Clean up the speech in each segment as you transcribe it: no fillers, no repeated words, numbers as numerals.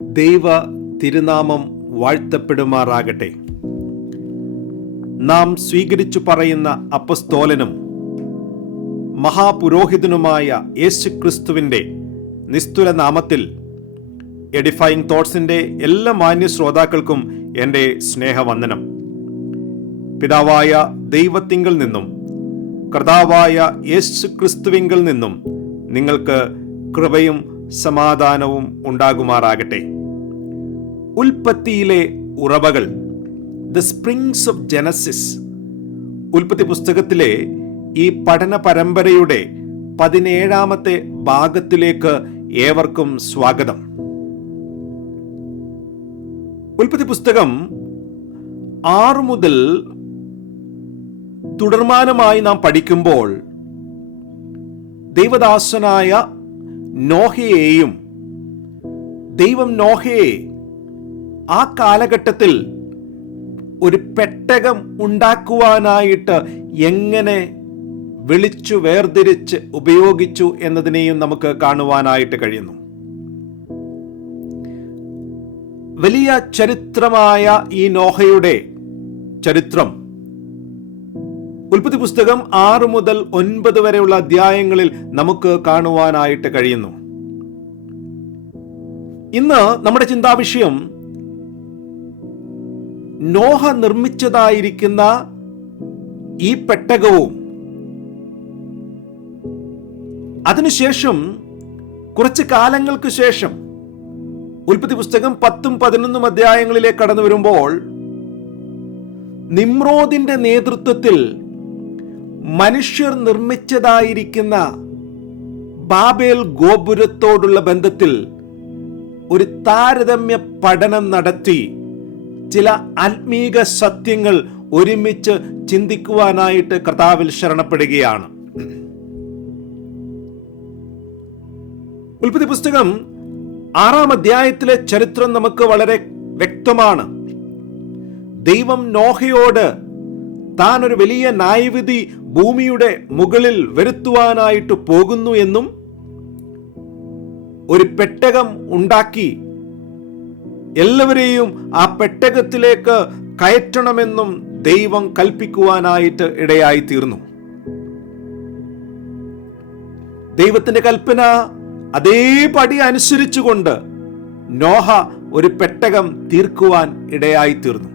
ദൈവ തിരുനാമം വാഴ്ത്തപ്പെടുമാറാകട്ടെ. നാം സ്വീകരിച്ചു പറയുന്ന അപ്പസ്തോലനും മഹാപുരോഹിതനുമായ യേശുക്രിസ്തുവിൻ്റെ നിസ്തുല നാമത്തിൽ എഡിഫൈങ് തോട്ട്സിൻ്റെ എല്ലാ മാന്യ ശ്രോതാക്കൾക്കും എൻ്റെ സ്നേഹവന്ദനം. പിതാവായ ദൈവത്തിങ്കൽ നിന്നും കർത്താവായ യേശുക്രിസ്തുവിങ്കൽ നിന്നും നിങ്ങൾക്ക് കൃപയും സമാധാനവും ഉണ്ടാകുമാറാകട്ടെ. ഉൽപ്പത്തിയിലെ ഉറവകൾ, ദ സ്പ്രിങ്സ് ഓഫ് ജനസിസ്, ഉൽപ്പത്തി പുസ്തകത്തിലെ ഈ പഠന പരമ്പരയുടെ 17ാമത്തെ ഭാഗത്തിലേക്ക് ഏവർക്കും സ്വാഗതം. ഉൽപ്പത്തി പുസ്തകം 6 മുതൽ തുടർമാനമായി നാം പഠിക്കുമ്പോൾ ദൈവദാസനായ നോഹയെയും ദൈവം നോഹയെ ആ കാലഘട്ടത്തിൽ ഒരു പെട്ടകം ഉണ്ടാക്കുവാനായിട്ട് എങ്ങനെ വിളിച്ചു വേർതിരിച്ച് ഉപയോഗിച്ചു എന്നതിനെയും നമുക്ക് കാണുവാനായിട്ട് കഴിയുന്നു. വലിയ ചരിത്രമായ ഈ നോഹയുടെ ചരിത്രം ഉൽപ്പത്തി പുസ്തകം 6 മുതൽ 9 വരെയുള്ള അധ്യായങ്ങളിൽ നമുക്ക് കാണുവാനായിട്ട് കഴിയുന്നു. ഇന്ന് നമ്മുടെ ചിന്താവിഷയം നോഹ നിർമ്മിച്ചതായിരിക്കുന്ന ഈ പെട്ടകവും അതിനുശേഷം കുറച്ച് കാലങ്ങൾക്ക് ശേഷം ഉൽപ്പത്തി പുസ്തകം 10ഉം 11ഉം അധ്യായങ്ങളിലേക്ക് കടന്നു വരുമ്പോൾ നിമ്രോദിന്റെ നേതൃത്വത്തിൽ മനുഷ്യർ നിർമ്മിച്ചതായിരിക്കുന്ന ബാബേൽ ഗോപുരത്തോടുള്ള ബന്ധത്തിൽ ഒരു താരതമ്യ പഠനം നടത്തി ചില ആത്മീക സത്യങ്ങൾ ഒരുമിച്ച് ചിന്തിക്കുവാനായിട്ട് കർത്താവിൽ ശരണപ്പെടുകയാണ്. ഉൽപ്പത്തി പുസ്തകം 6ാം അധ്യായത്തിലെ ചരിത്രം നമുക്ക് വളരെ വ്യക്തമാണ്. ദൈവം നോഹയോട് താൻ ഒരു വലിയ ന്യായവിധി ഭൂമിയുടെ മുകളിൽ വരുത്തുവാനായിട്ട് പോകുന്നു എന്നും ഒരു പെട്ടകം ഉണ്ടാക്കി എല്ലാവരെയും ആ പെട്ടകത്തിലേക്ക് കയറ്റണമെന്നും ദൈവം കൽപ്പിക്കുവാനായിട്ട് ഇടയായി തീർന്നു. ദൈവത്തിന്റെ കൽപ്പന അതേപടി അനുസരിച്ചുകൊണ്ട് നോഹ ഒരു പെട്ടകം തീർക്കുവാൻ ഇടയായി തീർന്നു.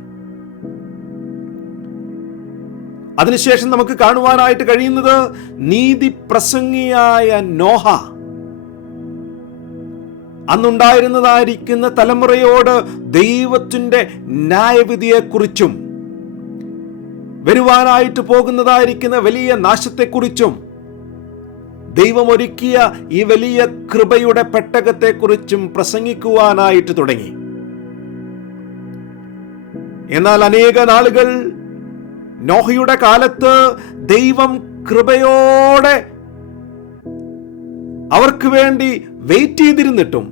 അതിനുശേഷം നമുക്ക് കാണുവാനായിട്ട് കഴിയുന്നത് നീതി പ്രസംഗിയായ നോഹ അന്നുണ്ടായിരുന്നതായിരിക്കുന്ന തലമുറയോട് ദൈവത്തിന്റെ ന്യായവിധിയെക്കുറിച്ചും വരുവാനായിട്ട് പോകുന്നതായിരിക്കുന്ന വലിയ നാശത്തെക്കുറിച്ചും ദൈവം ഒരുക്കിയ ഈ വലിയ കൃപയുടെ പെട്ടകത്തെക്കുറിച്ചും പ്രസംഗിക്കുവാനായിട്ട് തുടങ്ങി. എന്നാൽ അനേക നാളുകൾ നോഹയുടെ കാലത്ത് ദൈവം കൃപയോടെ അവർക്ക് വേണ്ടി വെയിറ്റ് ചെയ്തിരുന്നിട്ടും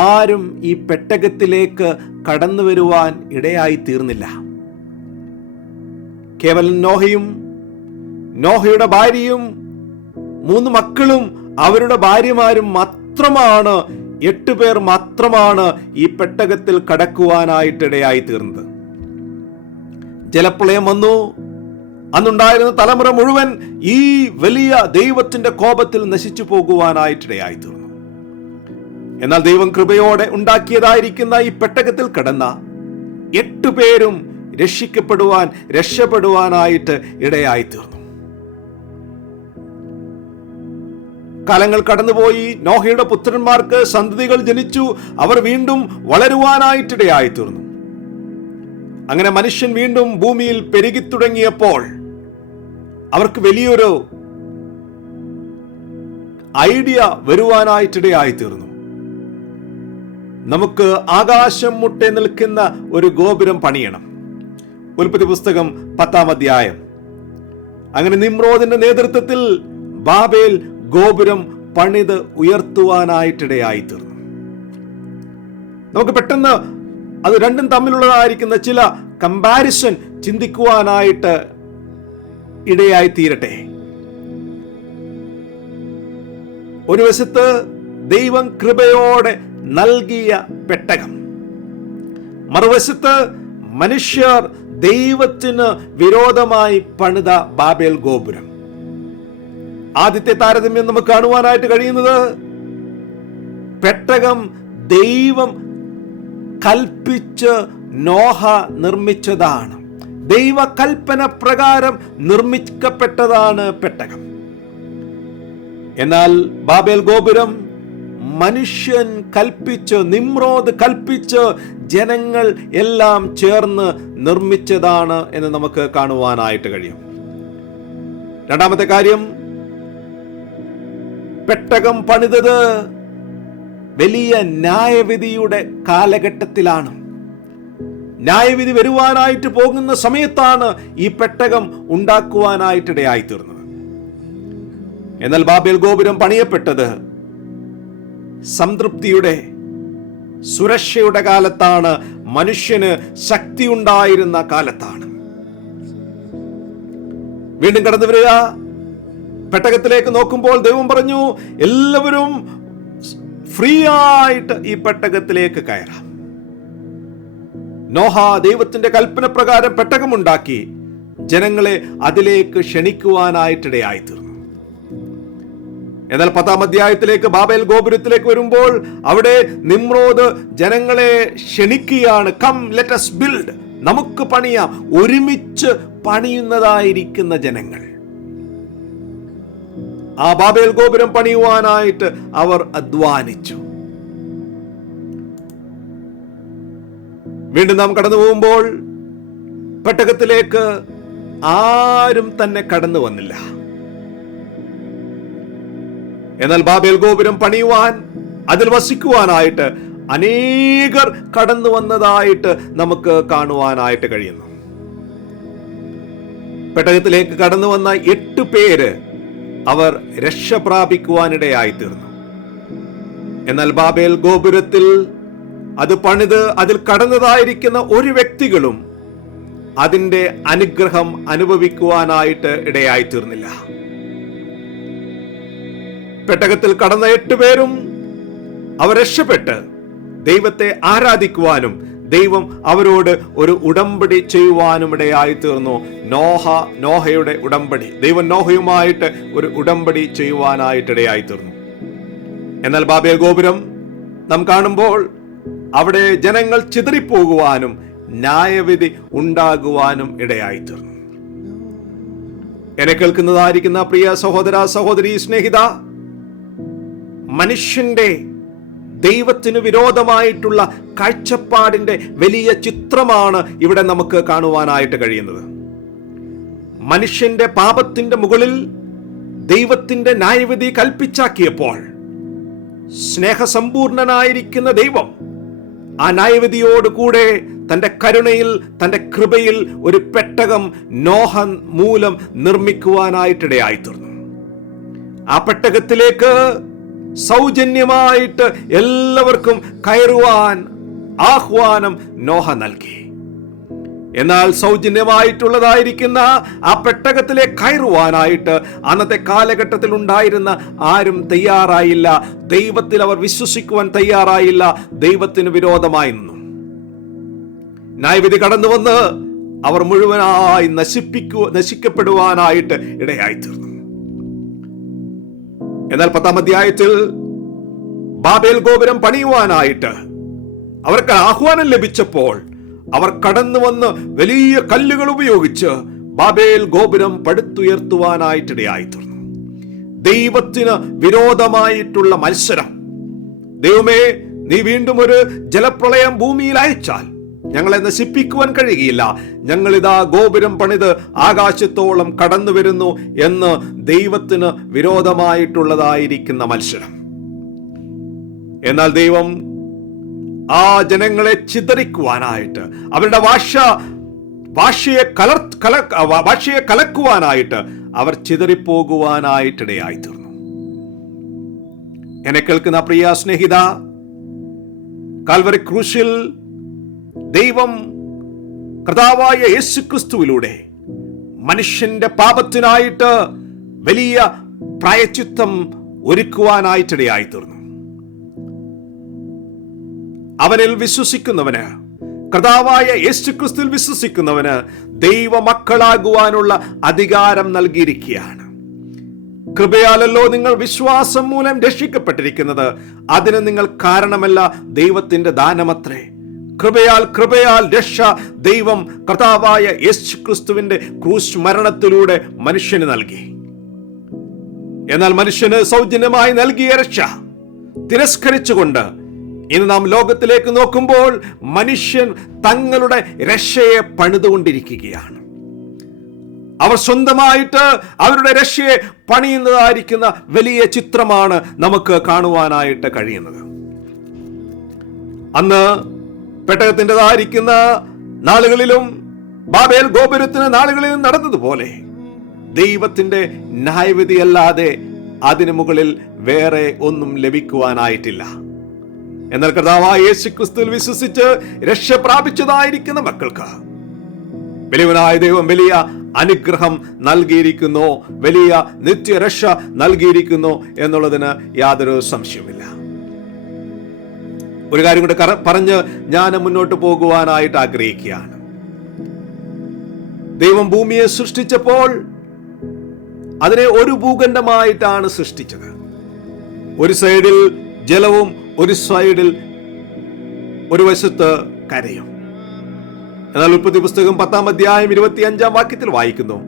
ആരും ഈ പെട്ടകത്തിലേക്ക് കടന്നു വരുവാൻ ഇടയായി തീർന്നില്ല. കേവലം നോഹയും നോഹയുടെ ഭാര്യയും 3 മക്കളും അവരുടെ ഭാര്യമാരും മാത്രമാണ്, 8 പേർ മാത്രമാണ് ഈ പെട്ടകത്തിൽ കടക്കുവാനായിട്ടിടയായി തീർന്നത്. ജലപ്രളയം വന്നു. അന്നുണ്ടായിരുന്ന തലമുറ മുഴുവൻ ഈ വലിയ ദൈവത്തിന്റെ കോപത്തിൽ നശിച്ചു പോകുവാനായിട്ടിടയായി തീർന്നു. എന്നാൽ ദൈവം കൃപയോടെ ഉണ്ടാക്കിയതായിരിക്കുന്ന ഈ പെട്ടകത്തിൽ കടന്ന 8 പേരും രക്ഷപ്പെടുവാനായിട്ട് ഇടയായി തീർന്നു. കാലങ്ങൾ കടന്നുപോയി. നോഹയുടെ പുത്രന്മാർക്ക് സന്തതികൾ ജനിച്ചു. അവർ വീണ്ടും വളരുവാനായിട്ടിടയായി തീർന്നു. അങ്ങനെ മനുഷ്യൻ വീണ്ടും ഭൂമിയിൽ പെരുകി തുടങ്ങിയപ്പോൾ അവർക്ക് വലിയൊരു ഐഡിയ വരുവാനായിട്ടിടയായി തീർന്നു. നമുക്ക് ആകാശം മുട്ടെ നിൽക്കുന്ന ഒരു ഗോപുരം പണിയണം. ഉൽപ്പത്തി പുസ്തകം 10ാം അധ്യായം. അങ്ങനെ നിമ്രോദിന്റെ നേതൃത്വത്തിൽ ബാബേൽ ഗോപുരം പണിത് ഉയർത്തുവാനായിട്ടിടയായി തീർന്നു. നമുക്ക് പെട്ടെന്ന് അത് രണ്ടും തമ്മിലുള്ളതായിരിക്കുന്ന ചില കമ്പാരിസൺ ചിന്തിക്കുവാനായിട്ട് ഇടയായി തീരട്ടെ. ഒരു വശത്ത് ദൈവം കൃപയോടെ നൽകിയ പെട്ടകം. മറുവശത്ത് മനുഷ്യർ ദൈവത്തിന് വിരോധമായി പണിത ബാബേൽ ഗോപുരം. ആദ്യത്തെ താരതമ്യം നമുക്ക് കാണുവാനായിട്ട് കഴിയുന്നത് പെട്ടകം ദൈവം കൽപ്പിച്ച് നോഹ നിർമ്മിച്ചതാണ്. ദൈവകൽപ്പന പ്രകാരം നിർമ്മിക്കപ്പെട്ടതാണ് പെട്ടകം. എന്നാൽ ബാബേൽ ഗോപുരം മനുഷ്യൻ കൽപ്പിച്ച്, നിമ്രോദ് കൽപ്പിച്ച് ജനങ്ങൾ എല്ലാം ചേർന്ന് നിർമ്മിച്ചതാണ് എന്ന് നമുക്ക് കാണുവാനായിട്ട് കഴിയും. രണ്ടാമത്തെ കാര്യം, പെട്ടകം പണിതത് വലിയ ന്യായവിധിയുടെ കാലഘട്ടത്തിലാണ്. ന്യായവിധി വരുവാനായിട്ട് പോകുന്ന സമയത്താണ് ഈ പെട്ടകം ഉണ്ടാക്കുവാനായിട്ടിടയായിത്തീർന്നത്. എന്നാൽ ബാബേൽ ഗോപുരം പണിയപ്പെട്ടത് സംതൃപ്തിയുടെ, സുരക്ഷയുടെ കാലത്താണ്, മനുഷ്യന് ശക്തി ഉണ്ടായിരുന്ന കാലത്താണ്. വീണ്ടും കടന്നു വരിക, പെട്ടകത്തിലേക്ക് നോക്കുമ്പോൾ ദൈവം പറഞ്ഞു, എല്ലാവരും ഫ്രീ ആയിട്ട് ഈ പെട്ടകത്തിലേക്ക് കയറാം. നോഹ ദൈവത്തിന്റെ കൽപ്പന പ്രകാരം പെട്ടകമുണ്ടാക്കി ജനങ്ങളെ അതിലേക്ക് ക്ഷണിക്കുവാനായിട്ടിടയായിത്തീർന്നു. എന്നാൽ 10-ാം അധ്യായത്തിലേക്ക്, ബാബേൽ ഗോപുരത്തിലേക്ക് വരുമ്പോൾ അവിടെ നിമ്രോദ് ജനങ്ങളെ ക്ഷണിക്കുകയാണ്. കം ലെറ്റ് us ബിൽഡ്, നമുക്ക് പണിയാം. ഒരുമിച്ച് പണിയുന്നതായിരിക്കുന്ന ജനങ്ങൾ. ആ ബാബേൽ ഗോപുരം പണിയുവാനായിട്ട് അവർ അധ്വാനിച്ചു. വീണ്ടും നാം കടന്നു പോകുമ്പോൾ പെട്ടകത്തിലേക്ക് ആരും തന്നെ കടന്നു വന്നില്ല. എന്നാൽ ബാബേൽ ഗോപുരം പണിയുവാൻ, അതിൽ വസിക്കുവാനായിട്ട് അനേകർ കടന്നു വന്നതായിട്ട് നമുക്ക് കാണുവാനായിട്ട് കഴിയുന്നു. പെട്ടകത്തിലേക്ക് കടന്നു വന്ന 8 പേര് അവർ രക്ഷ പ്രാപിക്കുവാനിടയായിത്തീർന്നു. എന്നാൽ ബാബേൽ ഗോപുരത്തിൽ അത് പണിത് അതിൽ കടന്നതായിരിക്കുന്ന ഒരു വ്യക്തികളും അതിന്റെ അനുഗ്രഹം അനുഭവിക്കുവാനായിട്ട് ഇടയായിത്തീർന്നില്ല. പെട്ടകത്തിൽ കടന്ന 8 പേരും അവർ രക്ഷപ്പെട്ട് ദൈവത്തെ ആരാധിക്കുവാനും ദൈവം അവരോട് ഒരു ഉടമ്പടി ചെയ്യുവാനും ഇടയായിത്തീർന്നു. നോഹയുടെ ഉടമ്പടി, ദൈവം നോഹയുമായിട്ട് ഒരു ഉടമ്പടി ചെയ്യുവാനായിട്ട് ഇടയായിത്തീർന്നു. എന്നാൽ ബാബേൽ ഗോപുരം നാം കാണുമ്പോൾ അവിടെ ജനങ്ങൾ ചിതറിപ്പോകുവാനും ന്യായവിധി ഉണ്ടാകുവാനും ഇടയായിത്തീർന്നു. എന്നെ കേൾക്കുന്നതായിരിക്കുന്ന പ്രിയ സഹോദര, സഹോദരി, സ്നേഹിത, മനുഷ്യന്റെ ദൈവത്തിന് വിരോധമായിട്ടുള്ള കാഴ്ചപ്പാടിന്റെ വലിയ ചിത്രമാണ് ഇവിടെ നമുക്ക് കാണുവാനായിട്ട് കഴിയുന്നത്. മനുഷ്യന്റെ പാപത്തിന്റെ മുകളിൽ ദൈവത്തിന്റെ ന്യായവിധി കൽപ്പിച്ചാക്കിയപ്പോൾ സ്നേഹസമ്പൂർണനായിരിക്കുന്ന ദൈവം ആ ന്യായവിധിയോട് കൂടെ തന്റെ കരുണയിൽ, തന്റെ കൃപയിൽ ഒരു പെട്ടകം നോഹ മൂലം നിർമ്മിക്കുവാനായിട്ടിടയായിത്തീർന്നു. ആ പെട്ടകത്തിലേക്ക് സൗജന്യമായിട്ട് എല്ലാവർക്കും കയറുവാൻ ആഹ്വാനം നോഹ നൽകി. എന്നാൽ സൗജന്യമായിട്ടുള്ളതായിരിക്കുന്ന ആ പെട്ടകത്തിലേക്ക് കയറുവാനായിട്ട് അന്നത്തെ കാലഘട്ടത്തിൽ ഉണ്ടായിരുന്ന ആരും തയ്യാറായില്ല. ദൈവത്തിൽ അവർ വിശ്വസിക്കുവാൻ തയ്യാറായില്ല. ദൈവത്തിന് വിരോധമായി നിന്നു. ന്യായവിധി കടന്നു വന്ന് അവർ മുഴുവനായി നശിക്കപ്പെടുവാനായിട്ട് ഇടയായിത്തീർന്നു. എന്നാൽ 10-ാം അധ്യായത്തിൽ ബാബേൽ ഗോപുരം പണിയുവാനായിട്ട് അവർക്ക് ആഹ്വാനം ലഭിച്ചപ്പോൾ അവർ കടന്നു വന്ന് വലിയ കല്ലുകൾ ഉപയോഗിച്ച് ബാബേൽ ഗോപുരം പടുത്തുയർത്തുവാനായിട്ടിടയായിത്തീർന്നു. ദൈവത്തിന് വിരോധമായിട്ടുള്ള മത്സരം. ദൈവമേ, നീ വീണ്ടും ഒരു ജലപ്രളയം ഭൂമിയിൽ അയച്ചാൽ ഞങ്ങളെ നശിപ്പിക്കുവാൻ കഴിയുകയില്ല. ഞങ്ങളിതാ ഗോപുരം പണിത് ആകാശത്തോളം കടന്നു വരുന്നു എന്ന് ദൈവത്തിന് വിരോധമായിട്ടുള്ളതായിരിക്കുന്ന മത്സരം. എന്നാൽ ദൈവം ആ ജനങ്ങളെ ചിതറിക്കുവാനായിട്ട്, അവരുടെ ഭാഷയെ കലക്കുവാനായിട്ട് അവർ ചിതറിപ്പോകുവാനായിട്ടിടയായിത്തീർന്നു. എന്നെ കേൾക്കുന്ന പ്രിയ സ്നേഹിത, കാൽവരി ക്രൂശിൽ ദൈവം കർത്താവായ യേശുക്രിസ്തുവിലൂടെ മനുഷ്യന്റെ പാപത്തിനായിട്ട് വലിയ പ്രായശ്ചിത്തം ഒരുക്കുവാനായിട്ടിടയായിത്തീർന്നു. അവനിൽ വിശ്വസിക്കുന്നവന്, കർത്താവായ യേശുക്രിസ്തുവിൽ വിശ്വസിക്കുന്നവന് ദൈവമക്കളാകുവാനുള്ള അധികാരം നൽകിയിരിക്കുകയാണ്. കൃപയാലല്ലോ നിങ്ങൾ വിശ്വാസം മൂലം രക്ഷിക്കപ്പെട്ടിരിക്കുന്നത്. അതിന് നിങ്ങൾ കാരണമല്ല, ദൈവത്തിന്റെ ദാനമത്രേ. കൃപയാൽ രക്ഷ ദൈവം കർത്താവായ യേശുക്രിസ്തുവിന്റെ ക്രൂശ് മരണത്തിലൂടെ മനുഷ്യന് നൽകി. എന്നാൽ മനുഷ്യന് സൗജന്യമായി നൽകിയ രക്ഷ തിരസ്കരിച്ചുകൊണ്ട് ഇന്ന് നാം ലോകത്തിലേക്ക് നോക്കുമ്പോൾ മനുഷ്യൻ തങ്ങളുടെ രക്ഷയെ പണിതുകൊണ്ടിരിക്കുകയാണ്. അവർ സ്വന്തമായിട്ട് അവരുടെ രക്ഷയെ പണിയുന്നതായിരിക്കുന്ന വലിയ ചിത്രമാണ് നമുക്ക് കാണുവാനായിട്ട് കഴിയുന്നത്. അന്ന് പെട്ടകത്തിൻ്റെതായിരിക്കുന്ന നാളുകളിലും ബാബേൽ ഗോപുരത്തിന് നാളുകളിലും നടന്നതുപോലെ ദൈവത്തിന്റെ ന്യായവിധിയല്ലാതെ അതിനു മുകളിൽ വേറെ ഒന്നും ലഭിക്കുവാനായിട്ടില്ല. എന്നാൽ കർത്താവായ യേശുക്രിസ്തുവിൽ വിശ്വസിച്ച് രക്ഷ പ്രാപിച്ചതായിരിക്കുന്ന മക്കൾക്ക് വലിയവനായ ദൈവം വലിയ അനുഗ്രഹം നൽകിയിരിക്കുന്നു, വലിയ നിത്യരക്ഷ നൽകിയിരിക്കുന്നു എന്നുള്ളതിന് യാതൊരു സംശയവുമില്ല. ഒരു കാര്യം കൂടെ പറഞ്ഞ് ഞാൻ മുന്നോട്ട് പോകുവാനായിട്ട് ആഗ്രഹിക്കുകയാണ്. ദൈവം ഭൂമിയെ സൃഷ്ടിച്ചപ്പോൾ അതിനെ ഒരു ഭൂഖണ്ഡമായിട്ടാണ് സൃഷ്ടിച്ചത്. ഒരു സൈഡിൽ ജലവും ഒരു സൈഡിൽ ഒരു വശത്ത് കരയും. എന്നാൽ ഉൽപ്പത്തി പുസ്തകം 10-ാം അധ്യായം 25-ാം വാക്യത്തിൽ വായിക്കുന്നു,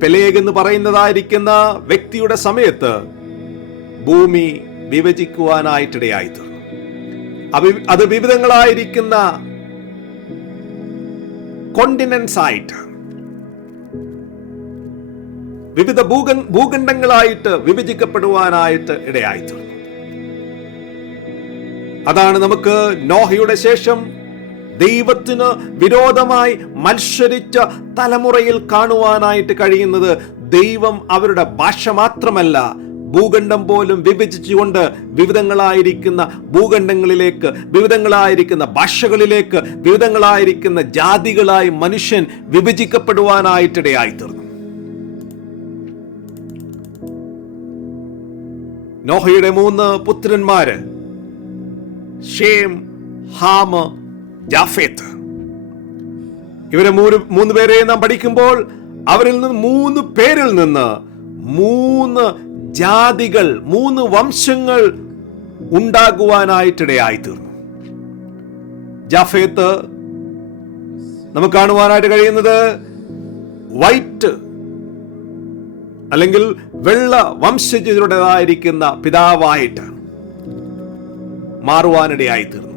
പെലേഗ് എന്ന് പറയുന്നതായിരിക്കുന്ന വ്യക്തിയുടെ സമയത്ത് ഭൂമി വിഭജിക്കുവാനായിട്ടിടയായി തീർന്നു. അത് വിവിധങ്ങളായിരിക്കുന്ന കോണ്ടിനെന്റ്സ് ആയിട്ട്, വിവിധ ഭൂഖണ്ഡങ്ങളായിട്ട് വിഭജിക്കപ്പെടുവാനായിട്ട് ഇടയായി തീർന്നു. അതാണ് നമുക്ക് നോഹയുടെ ശേഷം ദൈവത്തിന് വിരോധമായി മത്സരിച്ച തലമുറയിൽ കാണുവാനായിട്ട് കഴിയുന്നത്. ദൈവം അവരുടെ ഭാഷ മാത്രമല്ല, ഭൂഖണ്ഡം പോലും വിഭജിച്ചുകൊണ്ട് വിവിധങ്ങളായിരിക്കുന്ന ഭൂഖണ്ഡങ്ങളിലേക്ക്, വിവിധങ്ങളായിരിക്കുന്ന ഭാഷകളിലേക്ക്, വിവിധങ്ങളായിരിക്കുന്ന ജാതികളായി മനുഷ്യൻ വിഭജിക്കപ്പെടുവാനായിട്ടിടയായി തീർന്നു. നോഹയുടെ 3 പുത്രന്മാര് ഷേം, ഹാം, ജാഫേത്ത്. ഇവരെ 3 പേരെ നാം പഠിക്കുമ്പോൾ അവരിൽ നിന്ന് 3 പേരിൽ നിന്ന് 3 ജാതികൾ, 3 വംശങ്ങൾ ഉണ്ടാകുവാനായിട്ടിടയായി തീർന്നു. ജാഫേത്ത് നമുക്ക് കാണുവാനായിട്ട് കഴിയുന്നത് വൈറ്റ് അല്ലെങ്കിൽ വെള്ള വംശജരുടേതായിരിക്കുന്ന പിതാവായിട്ട് മാറുവാനിടയായി തീർന്നു.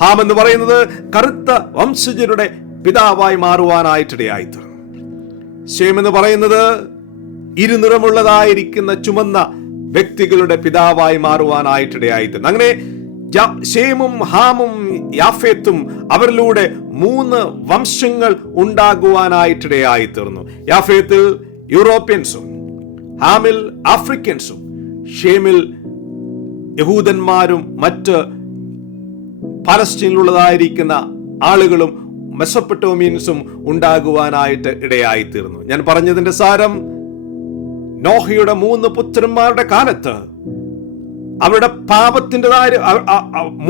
ഹാം എന്ന് പറയുന്നത് കറുത്ത വംശജരുടെ പിതാവായി മാറുവാനായിട്ടിടയായി തീർന്നു. ശേം എന്ന് പറയുന്നത് ഇരുനിറമുള്ളതായിരിക്കുന്ന ചുമന്ന വ്യക്തികളുടെ പിതാവായി മാറുവാനായിട്ടിടയായി തീർന്നു. അങ്ങനെ ശേമും ഹാമും യാഫേത്തും അവരിലൂടെ 3 വംശങ്ങൾ ഉണ്ടാകുവാനായിട്ടിടയായി തീർന്നു. യാഫേത്തിൽ യൂറോപ്യൻസും, ഹാമിൽ ആഫ്രിക്കൻസും, ഷേമിൽ യഹൂദന്മാരും മറ്റ് പാലസ്തീനിലുള്ളതായിരിക്കുന്ന ആളുകളും മെസൊപ്പൊട്ടോമിയൻസും ഉണ്ടാകുവാനായിട്ട് ഇടയായി തീർന്നു. ഞാൻ പറഞ്ഞതിന്റെ സാരം, നോഹയുടെ 3 പുത്രന്മാരുടെ കാലത്ത് അവരുടെ പാപത്തിൻ്റെതായ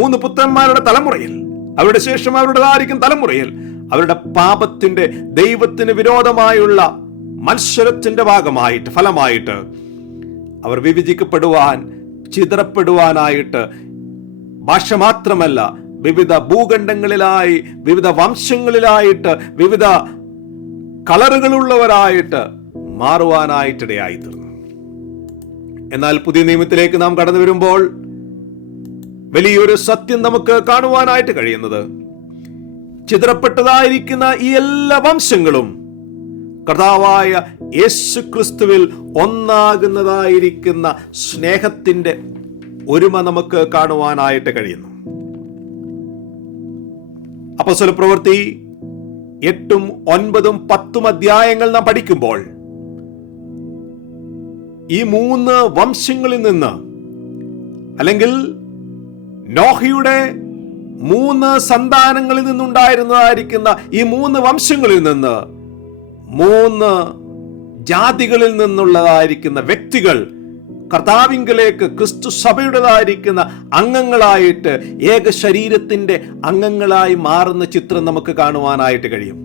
3 പുത്രന്മാരുടെ തലമുറയിൽ, അവരുടെ ശേഷം അവരുടേതായിരിക്കും തലമുറയിൽ അവരുടെ പാപത്തിന്റെ, ദൈവത്തിന് വിരോധമായുള്ള മത്സരത്തിന്റെ ഭാഗമായിട്ട്, ഫലമായിട്ട് അവർ വിഭജിക്കപ്പെടുവാൻ, ചിതറപ്പെടുവാനായിട്ട്, ഭാഷ മാത്രമല്ല വിവിധ ഭൂഖണ്ഡങ്ങളിലായി, വിവിധ വംശങ്ങളിലായിട്ട്, വിവിധ കളറുകളുള്ളവരായിട്ട് മാറുവാനായിട്ടിടയായി തീർന്നു. എന്നാൽ പുതിയ നിയമത്തിലേക്ക് നാം കടന്നു വരുമ്പോൾ വലിയൊരു സത്യം നമുക്ക് കാണുവാനായിട്ട് കഴിയുന്നത്, ചിതറപ്പെട്ടതായിരിക്കുന്ന ഈ എല്ലാ വംശങ്ങളും കർത്താവായ യേശുക്രിസ്തുവിൽ ഒന്നാകുന്നതായിരിക്കുന്ന സ്നേഹത്തിന്റെ ഒരുമ നമുക്ക് കാണുവാനായിട്ട് കഴിയുന്നു. അപ്പോസ്തലപ്രവൃത്തി 8, 9, 10 അധ്യായങ്ങൾ നാം പഠിക്കുമ്പോൾ ഈ 3 വംശങ്ങളിൽ നിന്ന്, അല്ലെങ്കിൽ നോഹയുടെ 3 സന്താനങ്ങളിൽ നിന്നുണ്ടായിരുന്നതായിരിക്കുന്ന ഈ 3 വംശങ്ങളിൽ നിന്ന് 3 ജാതികളിൽ നിന്നുള്ളതായിരിക്കുന്ന വ്യക്തികൾ കർത്താവിങ്കലേക്ക് ക്രിസ്തു സഭയുടേതായിരിക്കുന്ന അംഗങ്ങളായിട്ട് ഏക ശരീരത്തിന്റെ അംഗങ്ങളായി മാറുന്ന ചിത്രം നമുക്ക് കാണുവാനായിട്ട് കഴിയും.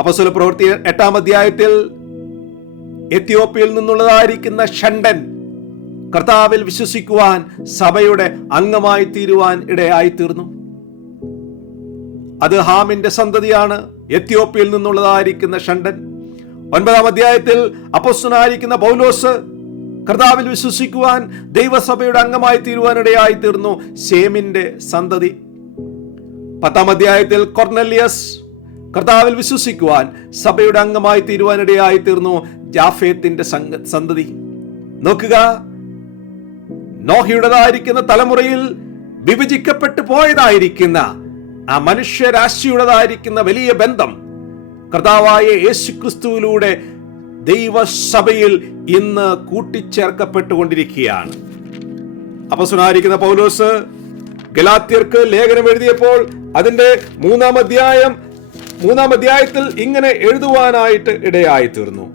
അപ്പോസ്തല പ്രവൃത്തി 8-ാം അധ്യായത്തിൽ എത്യോപ്യയിൽ നിന്നുള്ളതായിരിക്കുന്ന ഷണ്ടൻ കർത്താവിൽ വിശ്വസിക്കുവാൻ സഭയുടെ അംഗമായി തീരുവാൻ ഇടയായി തീർന്നു. അത് ഹാമിന്റെ സന്തതിയാണ്, എത്യോപ്യയിൽ നിന്നുള്ളതായിരിക്കുന്ന ഷണ്ടൻ. 9-ാം അധ്യായത്തിൽ അപ്പോസ്തലനായിരിക്കുന്ന പൗലോസ് കർത്താവിൽ വിശ്വസിക്കുവാൻ ദൈവസഭയുടെ അംഗമായി തീരുവാൻ ഇടയായി തീർന്നു, ശേമിന്റെ സന്തതി. 10-ാം അധ്യായത്തിൽ കൊർന്നല്യസ് കർത്താവിൽ വിശ്വസിക്കുവാൻ സഭയുടെ അംഗമായി തീരുവാൻ ഇടയായി തീർന്നു, ജാഫേത്തിന്റെ സന്തതി. നോക്കുക, നോഹയുടേതായിരിക്കുന്ന തലമുറയിൽ വിഭജിക്കപ്പെട്ടു പോയതായിരിക്കുന്ന ആ മനുഷ്യരാശിയുടേതായിരിക്കുന്ന വലിയ ബന്ധം കർത്താവായ യേശുക്രിസ്തുവിലൂടെ ദൈവസഭയിൽ ഇന്ന് കൂട്ടിച്ചേർക്കപ്പെട്ടുകൊണ്ടിരിക്കുകയാണ്. അപ്പോസ്തലനായിരിക്കുന്ന പൗലോസ് ഗലാത്യർക്ക് ലേഖനം എഴുതിയപ്പോൾ അതിന്റെ 3-ാം അധ്യായത്തിൽ ഇങ്ങനെ എഴുതുവാനായിട്ട് ഇടയായി തീർന്നു.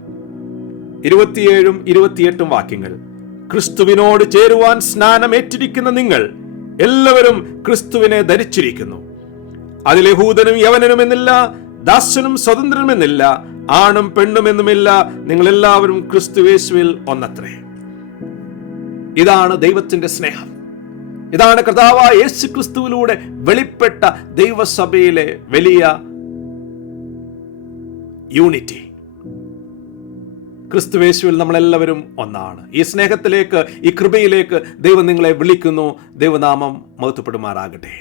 27-ഉം 28-ഉം വാക്യങ്ങൾ: ക്രിസ്തുവിനോട് ചേരുവാൻ സ്നാനമേറ്റിരിക്കുന്ന നിങ്ങൾ എല്ലാവരും ക്രിസ്തുവിനെ ധരിച്ചിരിക്കുന്നു. അതിൽ യഹൂദനും യവനനും എന്നില്ല, ദാസനും സ്വതന്ത്രനും എന്നില്ല, ആണും പെണ്ണും എന്നുമില്ല, നിങ്ങൾ എല്ലാവരും ക്രിസ്തുയേശുവിൽ ഒന്നത്രേ. ഇതാണ് ദൈവത്തിന്റെ സ്നേഹം. ഇതാണ് കർത്താവായ യേശു ക്രിസ്തുവിലൂടെ വെളിപ്പെട്ട ദൈവസഭയിലെ വലിയ യൂണിറ്റി. ക്രിസ്തുയേശുവിൽ നമ്മളെല്ലാവരും ഒന്നാണ്. ഈ സ്നേഹത്തിലേക്ക്, ഈ കൃപയിലേക്ക് ദൈവം നിങ്ങളെ വിളിക്കുന്നു. ദൈവനാമം മഹത്വപ്പെടുമാറാകട്ടെ.